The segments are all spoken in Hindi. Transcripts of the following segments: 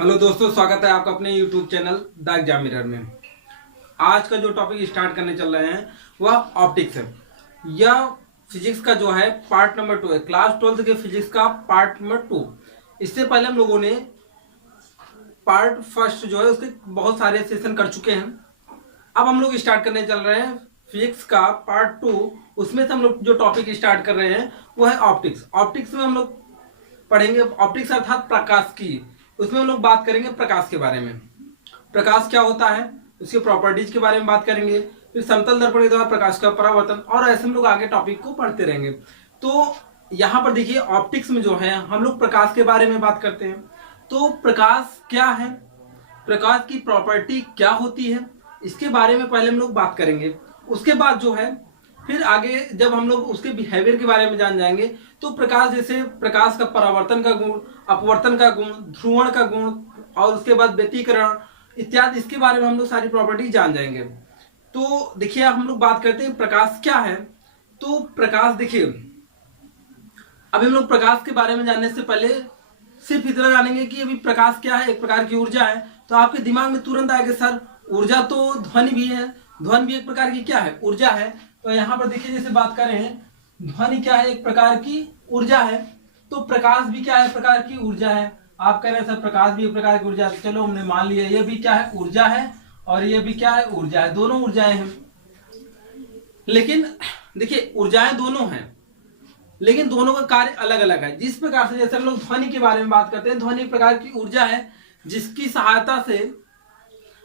हेलो दोस्तों, स्वागत है आपका अपने YouTube channel the exam mirror में। आज का जो टॉपिक स्टार्ट करने चल रहे हैं वह ऑप्टिक्स है। यह फिजिक्स का जो है पार्ट नंबर 2 है, क्लास 12 के फिजिक्स का पार्ट नंबर 2। इससे पहले हम लोगों ने पार्ट फर्स्ट जो है उसके बहुत सारे सेशन कर चुके हैं। अब हम लोग स्टार्ट करने चल रहे हैं फिजिक्स का पार्ट 2। उसमें से हम लोग जो टॉपिक स्टार्ट कर रहे हैं वो है ऑप्टिक्स। ऑप्टिक्स में हम लोग पढ़ेंगे ऑप्टिक्स अर्थात प्रकाश की। उसमें हम लोग बात करेंगे प्रकाश के बारे में, प्रकाश क्या होता है, उसके प्रॉपर्टीज के बारे में बात करेंगे, फिर समतल दर्पण के द्वारा प्रकाश का परावर्तन, और ऐसे हम लोग आगे टॉपिक को पढ़ते रहेंगे। तो यहाँ पर देखिए ऑप्टिक्स में जो है हम लोग प्रकाश के बारे में बात करते हैं। तो प्रकाश क्या है, प्रकाश की प्रॉपर्टी क्या होती है, इसके बारे में पहले हम लोग बात करेंगे। उसके बाद जो है फिर आगे जब हम लोग उसके बिहेवियर के बारे में जान जाएंगे तो प्रकाश, जैसे प्रकाश का परावर्तन का गुण, अपवर्तन का गुण, ध्रुवण का गुण, और उसके बाद व्यतिकरण इत्यादि, इसके बारे में हम लोग सारी प्रॉपर्टी जान जाएंगे। तो देखिए हम लोग बात करते हैं प्रकाश क्या है। तो प्रकाश देखिए, अभी हम लोग प्रकाश के बारे में जानने से पहले सिर्फ इतना जानेंगे कि अभी प्रकाश क्या है, एक प्रकार की ऊर्जा है। तो आपके दिमाग में तुरंत आएगा सर ऊर्जा तो ध्वनि भी है, ध्वनि भी एक प्रकार की क्या है, ऊर्जा है। तो यहाँ पर देखिए जैसे बात करें ध्वनि क्या है, एक प्रकार की ऊर्जा है। तो प्रकाश भी क्या है, प्रकार की ऊर्जा है। आप कह रहे हैं सर प्रकाश भी एक प्रकार की ऊर्जा है, चलो हमने मान लिया ये भी क्या है, ऊर्जा है, और ये भी क्या है, ऊर्जा है, दोनों ऊर्जाएं हैं। लेकिन देखिए ऊर्जाएं दोनों हैं लेकिन दोनों का कार्य अलग अलग है। जिस प्रकार से जैसे हम लोग ध्वनि के बारे में बात करते हैं, ध्वनि एक प्रकार की ऊर्जा है जिसकी सहायता से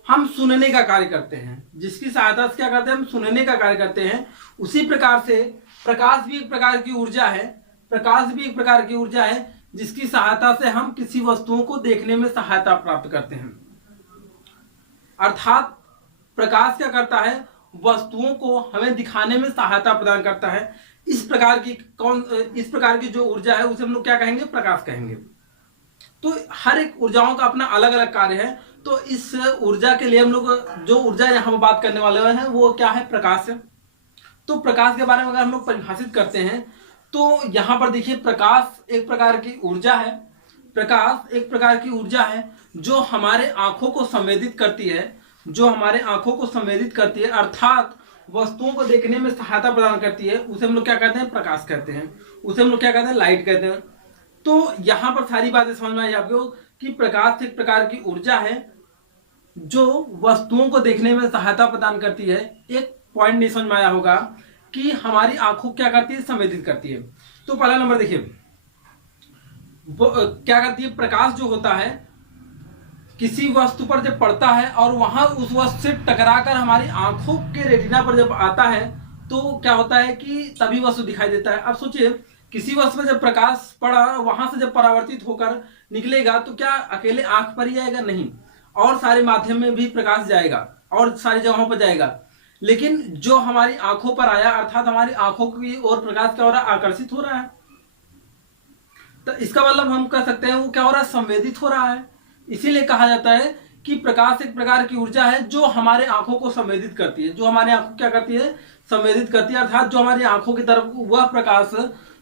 हम सुनने का कार्य करते हैं, जिसकी सहायता से क्या करते हैं, हम सुनने का कार्य करते हैं। उसी प्रकार से प्रकाश भी एक प्रकार की ऊर्जा है, प्रकाश भी एक प्रकार की ऊर्जा है जिसकी सहायता से हम किसी वस्तुओं को देखने में सहायता प्राप्त करते हैं। अर्थात प्रकाश क्या करता है, वस्तुओं को हमें दिखाने में सहायता प्रदान करता है। इस प्रकार की जो ऊर्जा है उसे हम लोग क्या कहेंगे, प्रकाश कहेंगे। तो हर एक ऊर्जाओं का अपना अलग अलग कार्य है। तो इस ऊर्जा के लिए हम लोग जो ऊर्जा यहाँ पर बात करने वाले हैं वो क्या है, प्रकाश है। तो प्रकाश के बारे में अगर हम लोग परिभाषित करते हैं तो यहाँ पर देखिए प्रकाश एक प्रकार की ऊर्जा है, प्रकाश एक प्रकार की ऊर्जा है जो हमारे आंखों को संवेदित करती है, जो हमारे आंखों को संवेदित करती है, अर्थात वस्तुओं को देखने में सहायता प्रदान करती है। उसे हम लोग क्या कहते हैं, प्रकाश कहते हैं, उसे हम लोग क्या कहते हैं, लाइट कहते हैं। तो यहाँ पर सारी बातें समझ में आई आपको कि प्रकाश एक प्रकार की ऊर्जा है जो वस्तुओं को देखने में सहायता प्रदान करती है। एक पॉइंट नहीं समझ में आया होगा कि हमारी आंखों क्या करती है, संवेदित करती है। तो पहला नंबर देखिए क्या करती है, प्रकाश जो होता है किसी वस्तु पर जब पड़ता है और वहां उस वस्तु से टकराकर हमारी आंखों के रेटिना पर जब आता है तो क्या होता है कि तभी वस्तु दिखाई देता है। अब सोचिए किसी वस्तु पर जब प्रकाश पड़ा, वहां से जब परावर्तित होकर निकलेगा तो क्या अकेले आंख पर ही आएगा, नहीं, और सारे माध्यम में भी प्रकाश जाएगा और सारी जगहों पर जाएगा। लेकिन जो हमारी आंखों पर आया अर्थात हमारी आंखों की ओर प्रकाश क्या हो रहा है, आकर्षित हो रहा है। तो इसका मतलब हम कह सकते हैं वो क्या हो रहा है, संवेदित हो रहा है। इसीलिए कहा जाता है कि प्रकाश एक प्रकार की ऊर्जा है जो हमारे आंखों को संवेदित करती है, जो हमारे आंखों क्या करती है, संवेदित करती है। अर्थात जो हमारी आंखों की तरफ, वह प्रकाश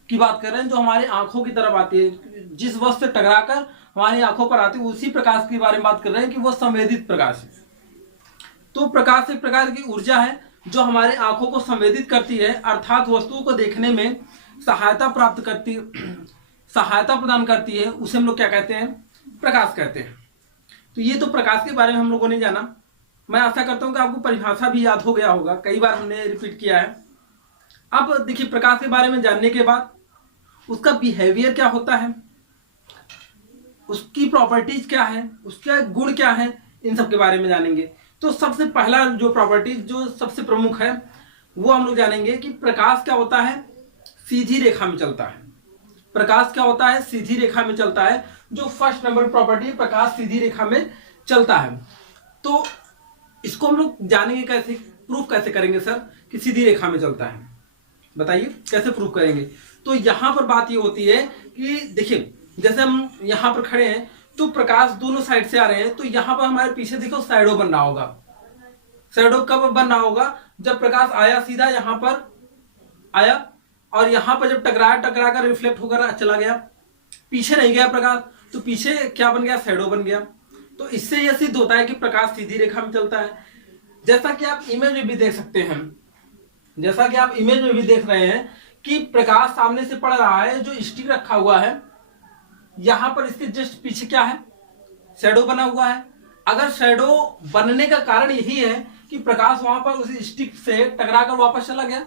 की बात कर रहे हैं जो हमारी आंखों की तरफ आती है, जिस वस्तु से टकराकर हमारी आंखों पर आती है, उसी प्रकाश के बारे में बात कर रहे हैं कि वह संवेदित प्रकाश है। तो प्रकाश एक प्रकार की ऊर्जा है जो हमारे आंखों को संवेदित करती है, अर्थात वस्तुओं को देखने में सहायता प्राप्त करती, सहायता प्रदान करती है। उसे हम लोग क्या कहते हैं, प्रकाश कहते हैं। तो ये तो प्रकाश के बारे में हम लोगों ने जाना। मैं आशा करता हूं कि आपको परिभाषा भी याद हो गया होगा, कई बार हमने रिपीट किया है। अब देखिए प्रकाश के बारे में जानने के बाद उसका बिहेवियर क्या होता है, उसकी प्रॉपर्टीज क्या है, उसके गुण क्या है, इन सब के बारे में जानेंगे। तो सबसे पहला जो प्रॉपर्टीज जो सबसे प्रमुख है वो हम लोग जानेंगे कि प्रकाश क्या होता है, सीधी रेखा में चलता है। प्रकाश क्या होता है, सीधी रेखा में चलता है। जो फर्स्ट नंबर प्रॉपर्टी है, प्रकाश सीधी रेखा में चलता है। तो इसको हम लोग जानेंगे कैसे, प्रूफ कैसे करेंगे सर कि सीधी रेखा में चलता है, बताइए कैसे प्रूफ करेंगे। तो यहां पर बात ये होती है कि देखिए जैसे हम यहां पर खड़े हैं तो प्रकाश दोनों साइड से आ रहे हैं, तो यहां पर हमारे पीछे देखो शैडो बन रहा होगा। शैडो कब बन रहा होगा, जब प्रकाश आया सीधा यहां पर आया और यहां पर जब टकरा कर रिफ्लेक्ट होकर चला गया, पीछे नहीं गया प्रकाश, तो पीछे क्या बन गया, शैडो बन गया। तो इससे यह सिद्ध होता है कि प्रकाश सीधी रेखा में चलता है। जैसा कि आप इमेज में भी देख सकते हैं, जैसा कि आप इमेज में भी देख रहे हैं कि प्रकाश सामने से पड़ रहा है, जो स्टिक रखा हुआ है यहां पर इसके जस्ट पीछे क्या है, शैडो बना हुआ है। अगर शैडो बनने का कारण यही है कि प्रकाश वहां पर उस स्टिक से टकराकर वापस चला गया,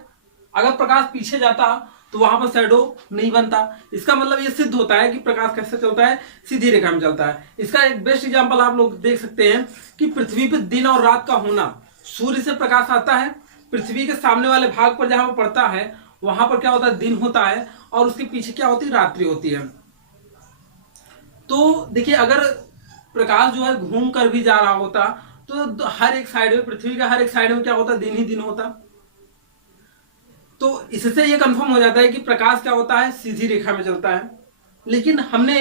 अगर प्रकाश पीछे जाता तो वहां पर शैडो नहीं बनता। इसका मतलब ये सिद्ध होता है कि प्रकाश कैसे चलता है, सीधी रेखा में चलता है। इसका एक बेस्ट एग्जांपल आप लोग देख सकते हैं कि पृथ्वी पे दिन और रात का होना, सूर्य से प्रकाश आता है, पृथ्वी के सामने वाले भाग पर जहां पर पड़ता है वहां पर क्या होता है, दिन होता है, और उसके पीछे क्या होती है, रात्रि होती है। तो देखिए अगर प्रकाश जो है घूम कर भी जा रहा होता तो हर एक साइड में, पृथ्वी का हर एक साइड में क्या होता, दिन ही दिन होता। तो इससे ये कंफर्म हो जाता है कि प्रकाश क्या होता है, सीधी रेखा में चलता है। लेकिन हमने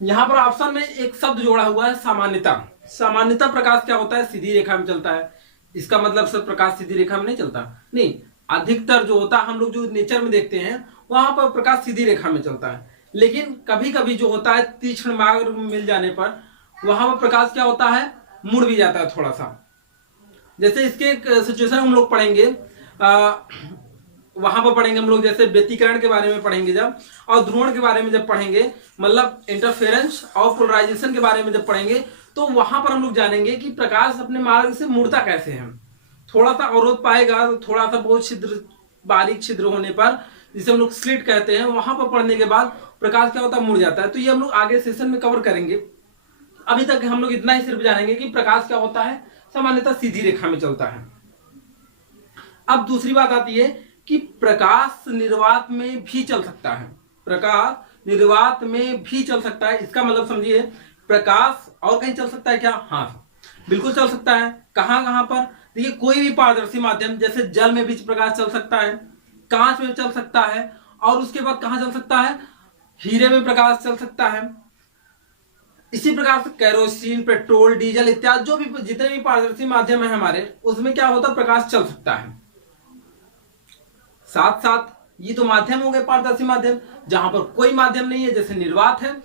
यहां पर ऑप्शन में एक शब्द जोड़ा हुआ है, सामान्यता। सामान्यता प्रकाश क्या होता है, सीधी रेखा में चलता है। इसका मतलब सिर्फ प्रकाश सीधी रेखा में नहीं चलता, नहीं, अधिकतर जो होता है हम लोग जो नेचर में देखते हैं वहां पर प्रकाश सीधी रेखा में चलता है। लेकिन कभी कभी जो होता है तीक्ष्ण मार्ग मिल जाने पर वहां पर प्रकाश क्या होता है, मुड़ भी जाता है थोड़ा सा। जैसे इसके एक सिचुएशन हम लोग पढ़ेंगे, वहां पर पढ़ेंगे हम लोग, जैसे व्यतिकरण के बारे में पढ़ेंगे जब, और ध्रुवण के बारे में जब पढ़ेंगे, मतलब इंटरफेरेंस और पोलराइजेशन के बारे में जब पढ़ेंगे, तो वहां पर हम लोग जानेंगे कि प्रकाश अपने मार्ग से मुड़ता कैसे है। थोड़ा सा अवरोध पाएगा, थोड़ा सा बहुत छिद्र, बारीक छिद्र होने पर, जिसे हम लोग स्लिट कहते हैं, वहां पर पढ़ने के बाद प्रकाश क्या होता है, मुड़ जाता है। तो ये हम लोग आगे सेशन में कवर करेंगे। अभी तक हम लोग इतना ही सिर्फ जानेंगे कि प्रकाश क्या होता है, सामान्यतः सीधी रेखा में चलता है। अब दूसरी बात आती है कि प्रकाश निर्वात में भी चल सकता है। प्रकाश निर्वात में भी चल सकता है, इसका मतलब समझिए, प्रकाश और कहीं चल सकता है क्या? हाँ, बिल्कुल चल सकता है। कहां कहां पर? देखिए, कोई भी पारदर्शी माध्यम, जैसे जल में भी प्रकाश चल सकता है, कांच में चल सकता है, और उसके बाद कहां चल सकता है, हीरे में प्रकाश चल सकता है। इसी प्रकार से केरोसिन, पेट्रोल, डीजल इत्यादि जो भी जितने भी पारदर्शी माध्यम है हमारे, उसमें क्या होता है, प्रकाश चल सकता है। साथ साथ ये तो माध्यम हो गए पारदर्शी माध्यम। जहां पर कोई माध्यम नहीं है, जैसे निर्वात है,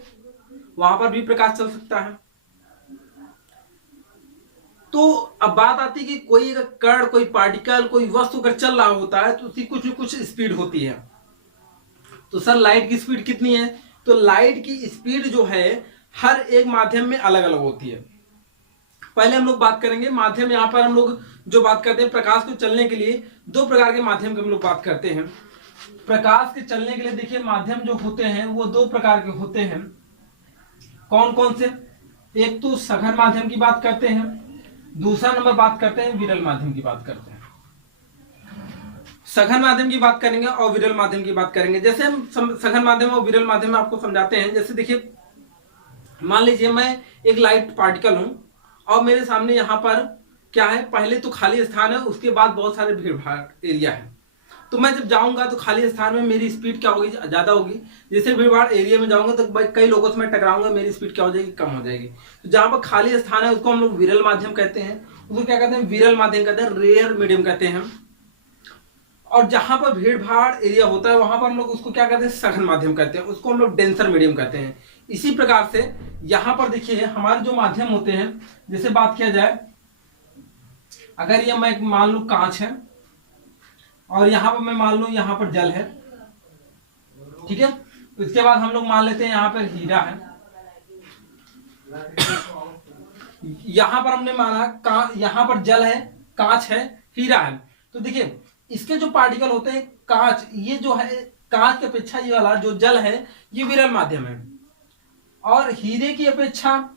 वहां पर भी प्रकाश चल सकता है। तो अब बात आती है कि कोई कण, कोई पार्टिकल, कोई वस्तु अगर चल रहा होता है तो उसकी कुछ न कुछ स्पीड होती है। तो सर लाइट की स्पीड कितनी है? तो लाइट की स्पीड जो है हर एक माध्यम में अलग अलग होती है। पहले हम लोग बात करेंगे माध्यम। यहाँ पर हम लोग जो बात करते हैं, प्रकाश को चलने के लिए दो प्रकार के माध्यम की हम लोग बात करते हैं। प्रकाश के चलने के लिए देखिए माध्यम जो होते हैं वो दो प्रकार के होते हैं। कौन कौन से? एक तो सघन माध्यम की बात करते हैं, दूसरा नंबर बात करते हैं विरल माध्यम की बात करते हैं। सघन माध्यम की बात करेंगे और विरल माध्यम की बात करेंगे। जैसे हम सघन माध्यम और विरल माध्यम में आपको समझाते हैं। जैसे देखिए, मान लीजिए मैं एक लाइट पार्टिकल हूं और मेरे सामने यहाँ पर क्या है, पहले तो खाली स्थान है, उसके बाद बहुत सारे भीड़ भाड़ एरिया है। तो मैं जब जाऊंगा तो खाली स्थान में मेरी स्पीड क्या होगी, ज्यादा होगी। जैसे भीड़ भाड़ एरिया में जाऊंगा तो कई लोगों से मैं टकराऊंगा, मेरी स्पीड क्या हो जाएगी, कम हो जाएगी। तो जहां पर खाली स्थान है उसको हम लोग विरल माध्यम कहते हैं। उसको क्या कहते हैं, विरल माध्यम कहते हैं, रेयर मीडियम कहते हैं। और जहां पर भीड़ भाड़ एरिया होता है वहां पर हम लोग उसको क्या कहते हैं, सघन माध्यम कहते हैं, उसको हम लोग डेंसर मीडियम कहते हैं। इसी प्रकार से यहां पर देखिए हमारे जो माध्यम होते हैं, जैसे बात किया जाए, अगर ये मैं मान लू कांच है और यहां पर मैं मान लू यहां पर जल है, ठीक है। इसके बाद हम लोग मान लेते हैं यहां पर हीरा है, यहां पर हमने माना यहां पर जल है, कांच है, हीरा है। तो देखिए इसके जो पार्टिकल होते हैं कांच, ये जो है कांच की अपेक्षा ये वाला जो जल है ये विरल माध्यम है, और हीरे की अपेक्षा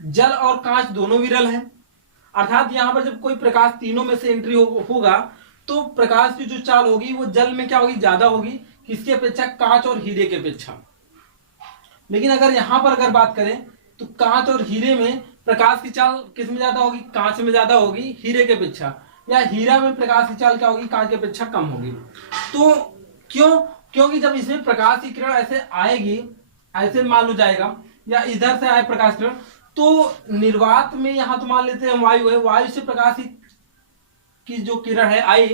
जल और कांच दोनों विरल हैं। अर्थात यहां पर जब कोई प्रकाश तीनों में से एंट्री होगा तो प्रकाश की जो चाल होगी वो जल में क्या होगी, ज्यादा होगी, किसकी अपेक्षा, कांच और हीरे की अपेक्षा। लेकिन अगर यहां पर अगर बात करें तो कांच और हीरे में प्रकाश की चाल किस में ज्यादा होगी, कांच में ज्यादा होगी हीरे की अपेक्षा, या हीरा में प्रकाश की चाल क्या होगी, कांच की अपेक्षा कम होगी। तो क्यों? क्योंकि जब इसमें प्रकाश की किरण ऐसे आएगी, ऐसे मान लो जाएगा, या इधर से आए प्रकाश किरण, तो निर्वात में यहां तो मान लेते हैं वायु है, वायु से प्रकाश की जो किरण है आई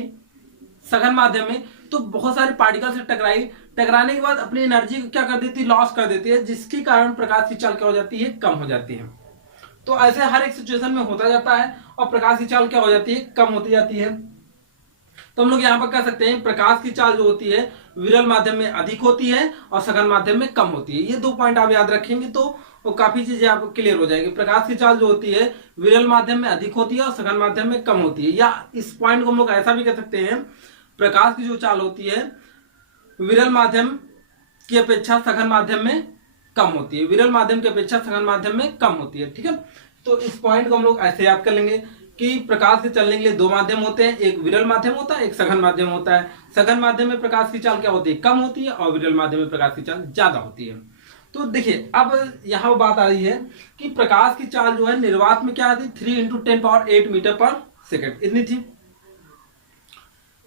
सघन माध्यम में, तो बहुत सारे पार्टिकल से टकराई, टकराने के बाद अपनी एनर्जी को क्या कर देती है, लॉस कर देती है, जिसके कारण प्रकाश की चाल क्या हो जाती है, कम हो जाती है। तो ऐसे हर एक सिचुएशन में होता जाता है और प्रकाश की चाल क्या हो जाती है, कम होती जाती है। तो हम लोग यहाँ पर कह सकते हैं प्रकाश की चाल जो होती है विरल माध्यम में अधिक होती है और सघन माध्यम में कम होती है। ये 2 पॉइंट आप याद रखेंगे तो वो काफी चीजें आपको क्लियर हो जाएगी। प्रकाश की चाल जो होती है विरल माध्यम में अधिक होती है और सघन माध्यम में कम होती है। या इस पॉइंट को हम लोग ऐसा भी कह सकते हैं प्रकाश की जो चाल होती है विरल माध्यम की अपेक्षा सघन माध्यम में कम होती है, विरल माध्यम की अपेक्षा सघन माध्यम में कम होती है। ठीक है, तो इस पॉइंट को हम लोग ऐसे याद कर लेंगे कि प्रकाश से चलने के लिए 2 माध्यम होते हैं, एक विरल माध्यम होता है, एक सघन माध्यम होता है। सघन माध्यम में प्रकाश की चाल क्या होती है, कम होती है, और विरल माध्यम में प्रकाश की चाल ज्यादा होती है। तो देखिए अब यहाँ बात आ रही है कि प्रकाश की चाल जो है निर्वात में क्या आती है 3 × 10⁸ मीटर पर सेकेंड, इतनी थी।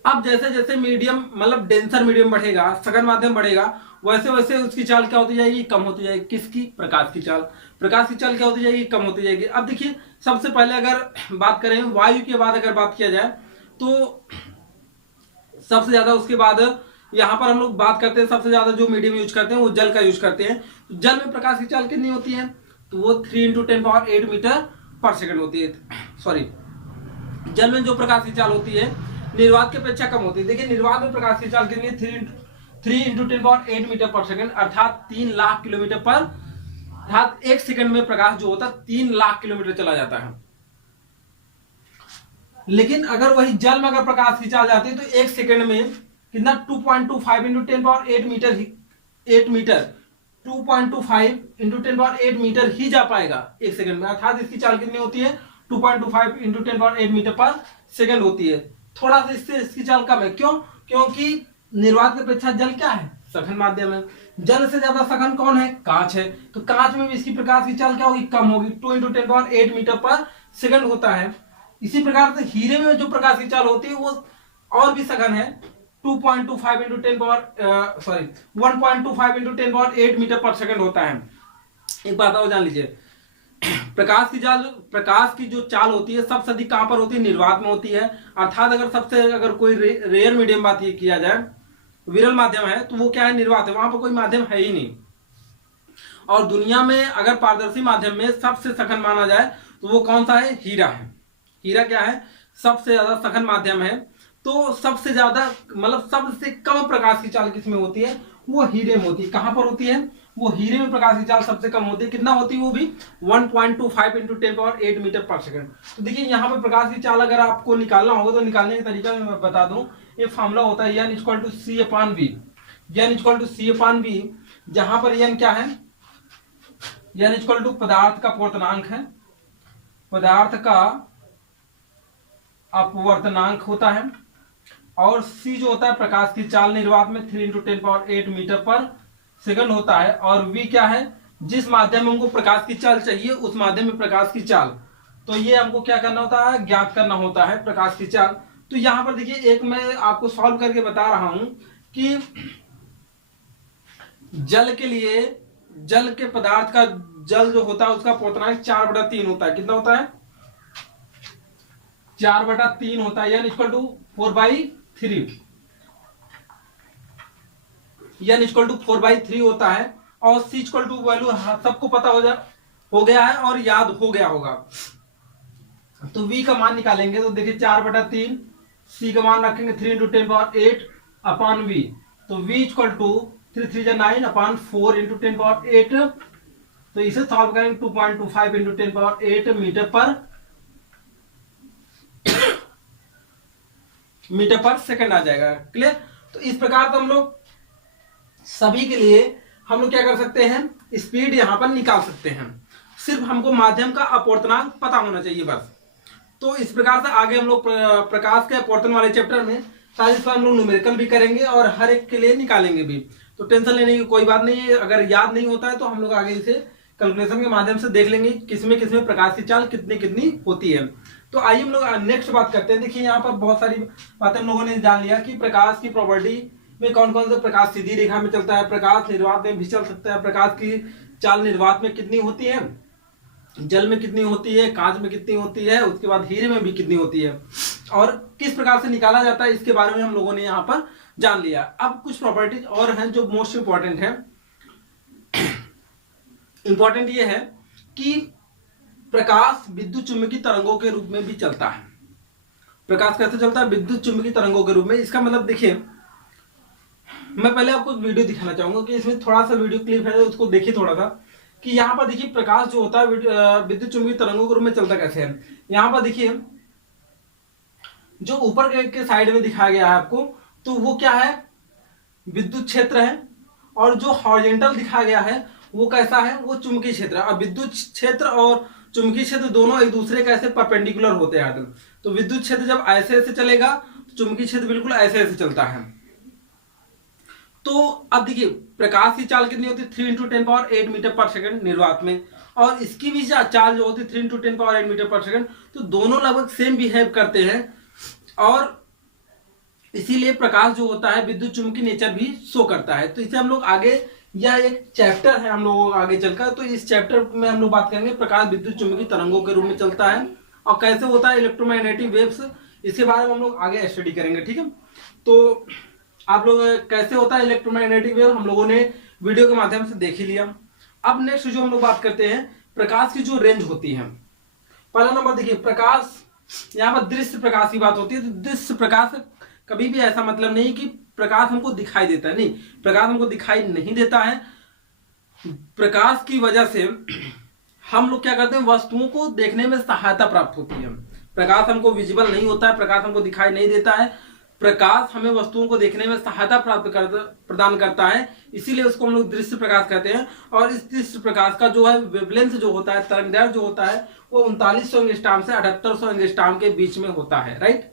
अब जैसे जैसे मीडियम मतलब डेंसर मीडियम बढ़ेगा, सघन माध्यम बढ़ेगा, वैसे वैसे उसकी चाल क्या होती जाएगी, कम होती जाएगी। किसकी, प्रकाश की चाल। प्रकाश की चाल क्या होती जाएगी, कम होती जाएगी। अब देखिए सबसे पहले अगर बात करें वायु के बाद अगर बात किया जाए तो सबसे ज्यादा उसके बाद यहाँ पर हम लोग बात करते हैं सबसे ज्यादा जो मीडियम यूज करते हैं वो जल का यूज करते हैं। तो जल में प्रकाश की चाल कितनी होती है, तो वो 3 × 10⁸ मीटर पर सेकेंड होती है। सॉरी, जल में जो प्रकाश की चाल होती है निर्वात की अपेक्षा कम होती है। देखिए निर्वात में प्रकाश की चाल कितनी है 3 × 10⁸ मीटर पर सेकेंड, अर्थात 3 लाख किलोमीटर पर, अर्थात 1 सेकंड में प्रकाश जो होता है 3 लाख किलोमीटर चला जाता है। लेकिन अगर वही जल में अगर प्रकाश की चाल जाती है तो 1 सेकंड में कितना 2.25 × 10⁸ मीटर 8 मीटर 2.25 × 10⁸ मीटर ही जा पाएगा 1 सेकंड में। अर्थात इसकी चाल कितनी होती है 2.25 × 10⁸ मीटर पर सेकंड होती है। थोड़ा सा इससे इसकी चाल कम है, क्यों, क्योंकि निर्वात की अपेक्षा जल क्या है, सघन माध्यम है। जल से ज्यादा सघन कौन है, कांच है। तो कांच में भी इसकी प्रकाश की चाल क्या होगी, कम होगी, 2 × 10⁸ मीटर पर सेकंड होता है। इसी प्रकार से हीरे में जो प्रकाश की चाल होती है वो और भी सघन है, 1.25 × 10⁸ मीटर पर सेकंड होता है। एक बात और जान लीजिए, प्रकाश की जो चाल होती है सबसे अधिक कहां पर होती है, निर्वात में होती है। अर्थात अगर सबसे अगर कोई रेयर मीडियम बात ये किया जाए विरल माध्यम है तो वो क्या है, निर्वात है, वहां पर कोई माध्यम है ही नहीं। और दुनिया में अगर पारदर्शी माध्यम में सबसे सघन माना जाए तो वो कौन सा है, हीरा है। हीरा क्या है, सबसे ज्यादा सघन माध्यम है। तो सबसे ज्यादा मतलब सबसे कम प्रकाश की चाल किसमें होती है, वो हीरे में होती है। कहां पर होती है, वो हीरे में प्रकाश की चाल सबसे कम होती है। कितना होती है, वो भी 1.25 × 10⁸ मीटर पर सेकंड। तो देखिए यहाँ पर प्रकाश की चाल अगर आपको निकालना होगा तो निकालने का तरीका मैं बता दूं, ये फार्मूला होता है n = c/v, n = c/v, जहां पर n क्या है, n = पदार्थ का अपवर्तनांक है, पदार्थ का अपवर्तनांक होता है, और c जो होता है प्रकाश की चाल निर्वात में 3 × 10⁸ मीटर पर सेकंड होता है, और v क्या है, जिस माध्यम में हमको प्रकाश की चाल चाहिए उस माध्यम में प्रकाश की चाल। तो ये हमको क्या करना होता है, ज्ञात करना होता है प्रकाश की चाल। तो यहां पर देखिए एक मैं आपको सॉल्व करके बता रहा हूं कि जल के लिए, जल के पदार्थ का जल जो होता है उसका अपवर्तनांक 4/3 होता है। कितना होता है, 4/3 होता है, n = 4/3, n = 4/3 होता है। और c = वैल्यू सबको पता हो गया है और याद हो गया होगा। तो v का मान निकालेंगे तो देखिए 4/3, c का मान रखेंगे 3 × 10⁸/v, तो v = 3 3 9/4 × 10⁸। तो इसे सॉल्व करेंगे 2.25 × 10⁸ मीटर पर सेकंड आ जाएगा। क्लियर। तो इस प्रकार तो हम लोग सभी के लिए हम लोग क्या कर सकते हैं, स्पीड यहां पर निकाल सकते हैं। सिर्फ हमको माध्यम का अपवर्तनांक पता होना चाहिए बस। तो इस प्रकार से आगे हम लोग प्रकाश के अपवर्तन वाले चैप्टर में साइंस का हम लोग न्यूमेरिकल भी करेंगे और हर एक के लिए निकालेंगे भी। तो टेंशन लेने की कोई बात नहीं है। अगर याद नहीं होता है तो हम लोग आगे इसे कैलकुलेशन के माध्यम से देख लेंगे किसमें किसमें प्रकाश की चाल कितनी कितनी होती है। तो आइए हम लोग नेक्स्ट बात करते हैं। देखिए यहाँ पर बहुत सारी बातें हम लोगों ने जान लिया कि प्रकाश की प्रॉपर्टी में कौन कौन से प्रकाश सीधी रेखा में चलता है, प्रकाश निर्वात में भी चल सकता है, प्रकाश की चाल निर्वात में कितनी होती है, जल में कितनी होती है, कांच में कितनी होती है, उसके बाद हीरे में भी कितनी होती है, और किस प्रकार से निकाला जाता है, इसके बारे में हम लोगों ने यहाँ पर जान लिया। अब कुछ प्रॉपर्टीज और हैं जो मोस्ट इंपॉर्टेंट है। इंपॉर्टेंट ये है कि प्रकाश विद्युत चुम्बकीय तरंगों के रूप में भी चलता है। प्रकाश कैसे चलता है? विद्युत चुम्बकीय तरंगों के रूप में। इसका मतलब देखिए, मैं पहले आपको एक वीडियो दिखाना चाहूंगा कि इसमें थोड़ा सा वीडियो क्लिप है, उसको देखिए थोड़ा सा, कि यहाँ पर देखिए प्रकाश जो होता है विद्युत चुम्बकीय तरंगों के रूप में चलता कैसे है। यहाँ पर देखिए जो ऊपर के साइड में दिखाया गया है आपको, तो वो क्या है? विद्युत क्षेत्र है। और जो हॉरिजॉन्टल दिखाया गया है वो कैसा है? वो चुंबकीय क्षेत्र है। अब विद्युत क्षेत्र और चुंबकीय क्षेत्र दोनों एक दूसरे के ऐसे परपेंडिकुलर होते हैं। तो विद्युत क्षेत्र जब ऐसे ऐसे चलेगा तो चुंबकीय क्षेत्र बिल्कुल ऐसे ऐसे चलता है। तो अब देखिए प्रकाश की चाल कितनी होती है? 3 × 10⁸ मीटर पर सेकंड निर्वात में, और इसकी भी चाल जो होती है 3 × 10⁸ मीटर पर सेकंड। तो दोनों लगभग सेम बिहेव करते हैं, और इसीलिए प्रकाश जो होता है विद्युत चुम्बकीय नेचर भी शो करता है। तो इसे हम लोग आगे, यह एक चैप्टर है हम लोगों को आगे चलकर, तो इस चैप्टर में हम लोग बात करेंगे प्रकाश विद्युत चुम्बकीय तरंगों के रूप में चलता है और कैसे होता है इलेक्ट्रोमैग्नेटिक वेव्स, इसके बारे में हम लोग आगे स्टडी करेंगे। ठीक है, तो आप लोग कैसे होता है इलेक्ट्रोमैग्नेटिक वेव हम लोगों ने वीडियो के माध्यम से देख ही लिया। अब नेक्स्ट जो हम लोग बात करते हैं प्रकाश की जो रेंज होती है। पहला नंबर देखिए, प्रकाश, यहाँ पर दृश्य प्रकाश की बात होती है। तो दृश्य प्रकाश कभी भी ऐसा मतलब नहीं कि प्रकाश हमको दिखाई देता है, नहीं, प्रकाश हमको दिखाई नहीं देता है। प्रकाश की वजह से हम लोग क्या करते हैं? वस्तुओं को देखने में सहायता प्राप्त होती है। प्रकाश हमको विजिबल नहीं होता है, प्रकाश हमको दिखाई नहीं देता है, प्रकाश हमें वस्तुओं को देखने में सहायता प्रदान करता है, इसीलिए उसको हम लोग दृश्य प्रकाश कहते हैं। और इस दृश्य प्रकाश का जो है वेवलेंथ जो होता है, तरंगदैर्घ्य जो होता है, वो 3900 एंगस्ट्रॉम से 7800 एंगस्ट्रॉम के बीच में होता है। राइट,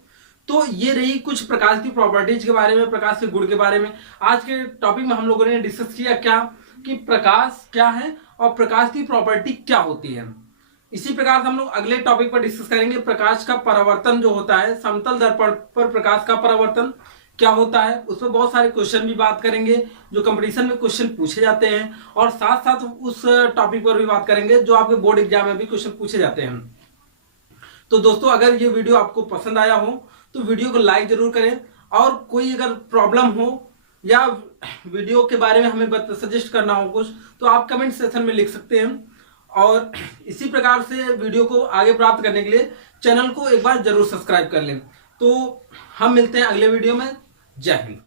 तो ये रही कुछ प्रकाश की प्रॉपर्टीज के बारे में, प्रकाश के गुण के बारे में। आज के टॉपिक में हम लोगों ने डिस्कस किया क्या कि प्रकाश क्या है और प्रकाश की प्रॉपर्टी क्या होती है। इसी प्रकार से हम लोग अगले टॉपिक पर डिस्कस करेंगे प्रकाश का परावर्तन जो होता है, समतल दर्पण पर प्रकाश का परावर्तन क्या होता है। उस पर बहुत सारे क्वेश्चन भी बात करेंगे जो कंपटीशन में क्वेश्चन पूछे जाते हैं, और साथ साथ उस टॉपिक पर भी बात करेंगे जो आपके बोर्ड एग्जाम में भी क्वेश्चन पूछे जाते हैं। तो दोस्तों अगर ये वीडियो आपको पसंद आया हो तो वीडियो को लाइक जरूर करें, और कोई अगर प्रॉब्लम हो या वीडियो के बारे में हमें सजेस्ट करना हो कुछ, तो आप कमेंट सेक्शन में लिख सकते हैं। और इसी प्रकार से वीडियो को आगे प्राप्त करने के लिए चैनल को एक बार जरूर सब्सक्राइब कर लें। तो हम मिलते हैं अगले वीडियो में। जय हिंद।